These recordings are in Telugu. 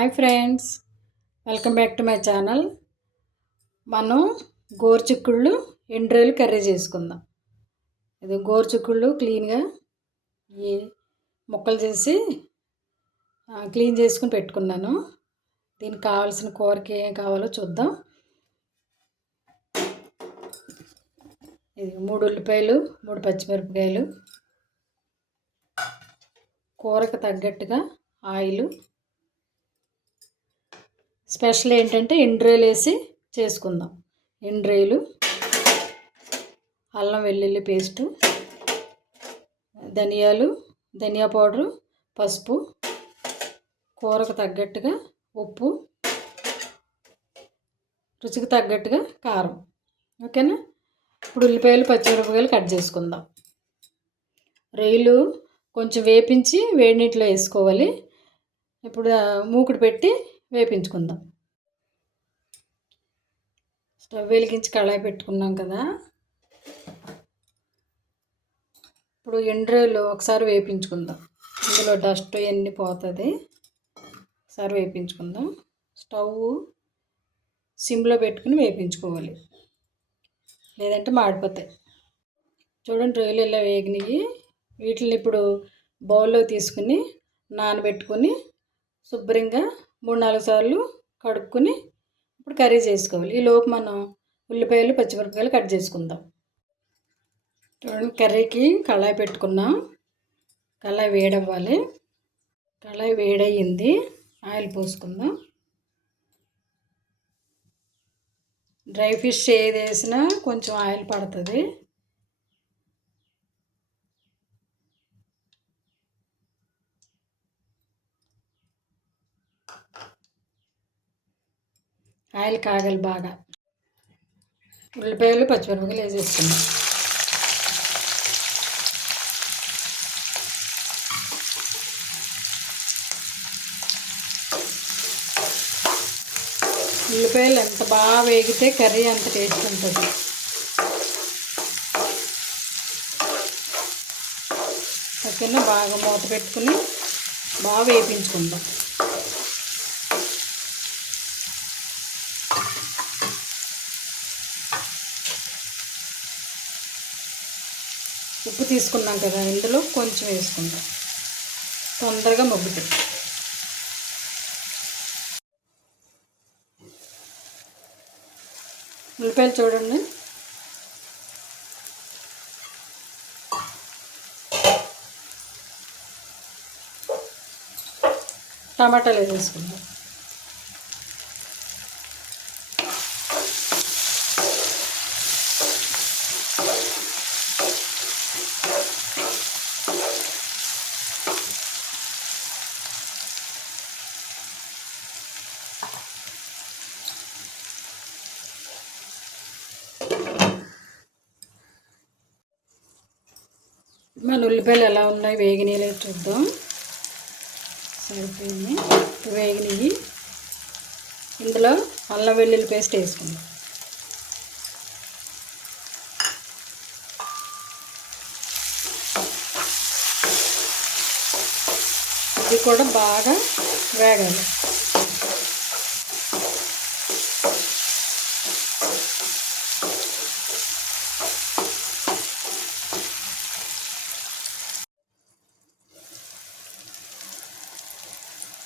Hi friends, welcome back to my channel. మనం గోరుచిక్కుళ్ళు ఎండ్రాయిలు కర్రీ చేసుకుందాం. ఇది గోరుచిక్కుళ్ళు క్లీన్గా ఈ ముక్కలు చేసి క్లీన్ చేసుకుని పెట్టుకున్నాను. దీనికి కావాల్సిన కూరకి ఏం కావాలో చూద్దాం. ఇది 3 ఉల్లిపాయలు, 3 పచ్చిమిరపకాయలు, కూరకు తగ్గట్టుగా ఆయిల్. స్పెషల్ ఏంటంటే ఎండ్రాయిలు వేసి చేసుకుందాం. ఎండ్రాయిలు, అల్లం వెల్లుల్లి పేస్టు, ధనియాలు, ధనియా పౌడరు, పసుపు, కూరకు తగ్గట్టుగా ఉప్పు, రుచికి తగ్గట్టుగా కారం. ఓకేనా? ఇప్పుడు ఉల్లిపాయలు, పచ్చిమిరపకాయలు కట్ చేసుకుందాం. రొయ్యలు కొంచెం వేపించి వేడి నీటిలో వేసుకోవాలి. ఇప్పుడు మూకుడు పెట్టి వేపించుకుందాం. స్టవ్ వెలిగించి కళాయి పెట్టుకున్నాం కదా. ఇప్పుడు ఎండ్రాయిలు ఒకసారి వేపించుకుందాం. ఇందులో డస్ట్ అన్నీ పోతుంది. ఒకసారి వేపించుకుందాం. స్టవ్ సిమ్లో పెట్టుకుని వేపించుకోవాలి, లేదంటే మాడిపోతాయి. చూడండి, రొయ్యలు ఇలా వేగినాయి. వీటిని ఇప్పుడు బౌల్లో తీసుకుని నానబెట్టుకొని శుభ్రంగా 3-4 సార్లు కడుక్కొని ఇప్పుడు కర్రీ చేసుకోవాలి. ఈలోపు మనం ఉల్లిపాయలు, పచ్చిమిరపకాయలు కట్ చేసుకుందాం. చూడండి, కర్రీకి కళాయి పెట్టుకున్నాం. కళాయి వేడవ్వాలి. కళాయి వేడయ్యింది. ఆయిల్ పోసుకుందాం. డ్రై ఫిష్ ఏది వేసినా కొంచెం ఆయిల్ పడుతుంది. ఆయిల్ కాగాలి బాగా. ఉల్లిపాయలు, పచ్చిమిరపకాయలు వేసేసుకున్నాం. ఉల్లిపాయలు ఎంత బాగా వేగితే కర్రీ అంత టేస్ట్ ఉంటుంది. ఓకేనా? బాగా మూత పెట్టుకుని బాగా వేపించుకుందాం. ఉప్పు తీసుకున్నాం కదా, ఇందులో కొంచెం వేసుకుందాం. తొందరగా మగ్గుతుంది. ఉల్లిపాయలు చూడండి, టమాటాలు వేసుకుందాం. మన ఉల్లిపాయలు ఎలా ఉన్నాయి, వేగినాయో చూద్దాం. సరిపోయింది, వేగినాయి. ఇందులో అల్లం వెల్లుల్లి పేస్ట్ వేసుకుందాం. ఇది కూడా బాగా వేగాలి.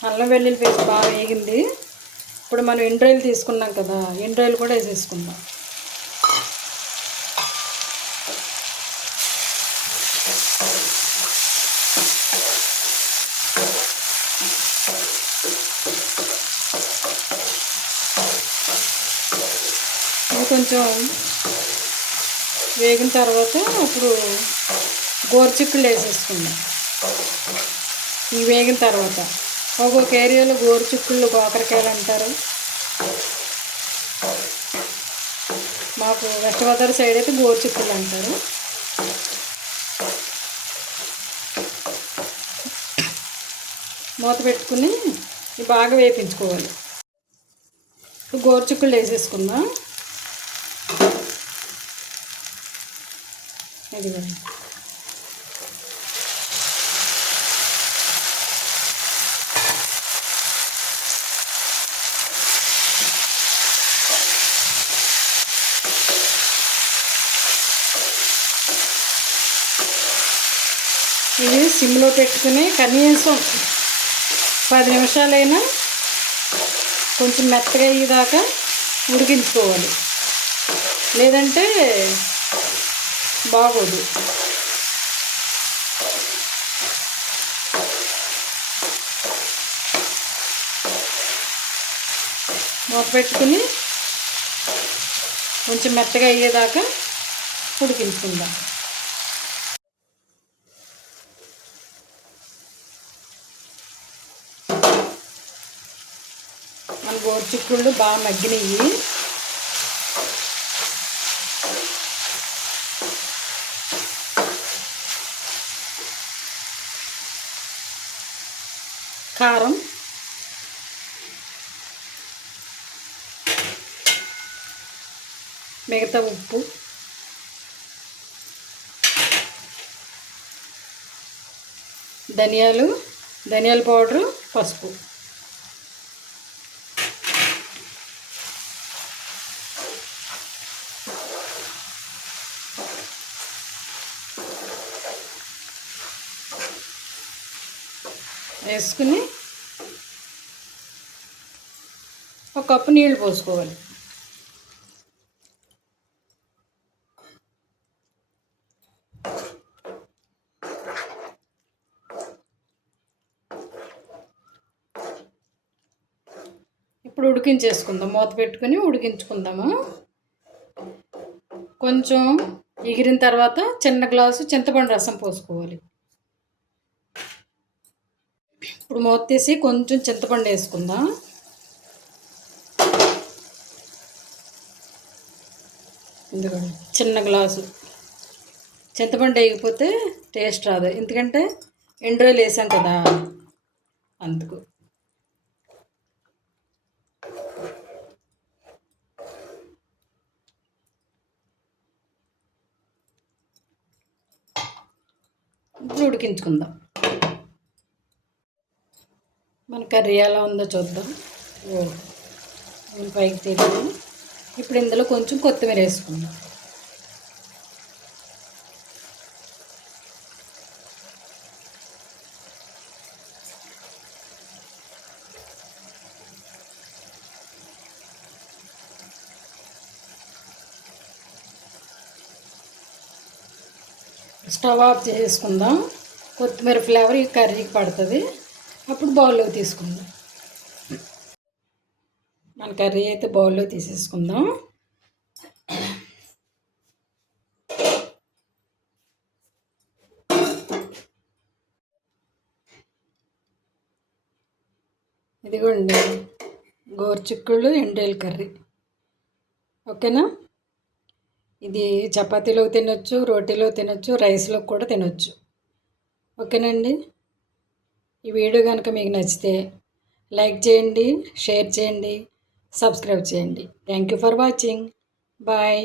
అల్లం వెల్లుల్లి పేస్ట్ బాగా వేగింది. ఇప్పుడు మనం ఎండ్రాయిలు తీసుకున్నాం కదా, ఎండ్రాయిలు కూడా వేసేసుకుందాం. ఇది కొంచెం వేగిన తర్వాత ఇప్పుడు గోరుచిక్కుళ్ళు వేసేసుకుందాం. ఇవి వేగిన తర్వాత ఒక్కొక్క ఏరియాలో గోరుచిక్కుళ్ళు గోకరకాయలు అంటారు. మాకు వెస్ట్ గోదావరి సైడ్ అయితే గోరుచిక్కుళ్ళు అంటారు. మూత పెట్టుకుని బాగా వేపించుకోవాలి. ఇప్పుడు గోరుచిక్కుళ్ళు వేసేసుకుందాం. ఇదిగోండి, ఇది సిమ్లో పెట్టుకుని కనీసం 10 నిమిషాలైనా కొంచెం మెత్తగా అయ్యేదాకా ఉడికించుకోవాలి, లేదంటే బాగోదు. మూత పెట్టుకుని కొంచెం మెత్తగా అయ్యేదాకా ఉడికించుకుందాం. మన గోరుచిక్కుళ్ళు బాగా మగ్గినవి. కారం, మిగతా ఉప్పు, ధనియాల పౌడరు, పసుపు వేసుకుని ఒక కప్పు నీళ్ళు పోసుకోవాలి. ఇప్పుడు ఉడికించేసుకుందాం, మూత పెట్టుకుని ఉడికించుకుందాము. కొంచెం ఎగిరిన తర్వాత చిన్న గ్లాసు చింతపండు రసం పోసుకోవాలి. ఇప్పుడు మూత తీసి కొంచెం చింతపండు వేసుకుందాం. ఎందుకంటే చిన్న గ్లాసు చింతపండు వేయకపోతే టేస్ట్ రాదు, ఎందుకంటే ఎండ్రాయిలు వేసాం కదా అందుకు. ఇప్పుడు ఉడికించుకుందాం. మన కర్రీ ఎలా ఉందో చూద్దాం. పైకి తీద్దాం. ఇప్పుడు ఇందులో కొంచెం కొత్తిమీర వేసుకుందాం. స్టవ్ ఆఫ్ చేసుకుందాం. కొత్తిమీర ఫ్లేవర్ ఈ కర్రీకి పడుతుంది. అప్పుడు బౌల్లో తీసుకుందాం. మన కర్రీ అయితే బౌల్లో తీసేసుకుందాం. ఇదిగోండి గోరుచిక్కుళ్ళు ఎండ్రాయిల కర్రీ. ఓకేనా? ఇది చపాతీలో తినొచ్చు, రోటీలో తినొచ్చు, రైస్లో కూడా తినొచ్చు. ఓకేనండి? ఈ వీడియో కనుక మీకు నచ్చితే లైక్ చేయండి, షేర్ చేయండి, సబ్స్క్రైబ్ చేయండి. Thank you for watching. Bye.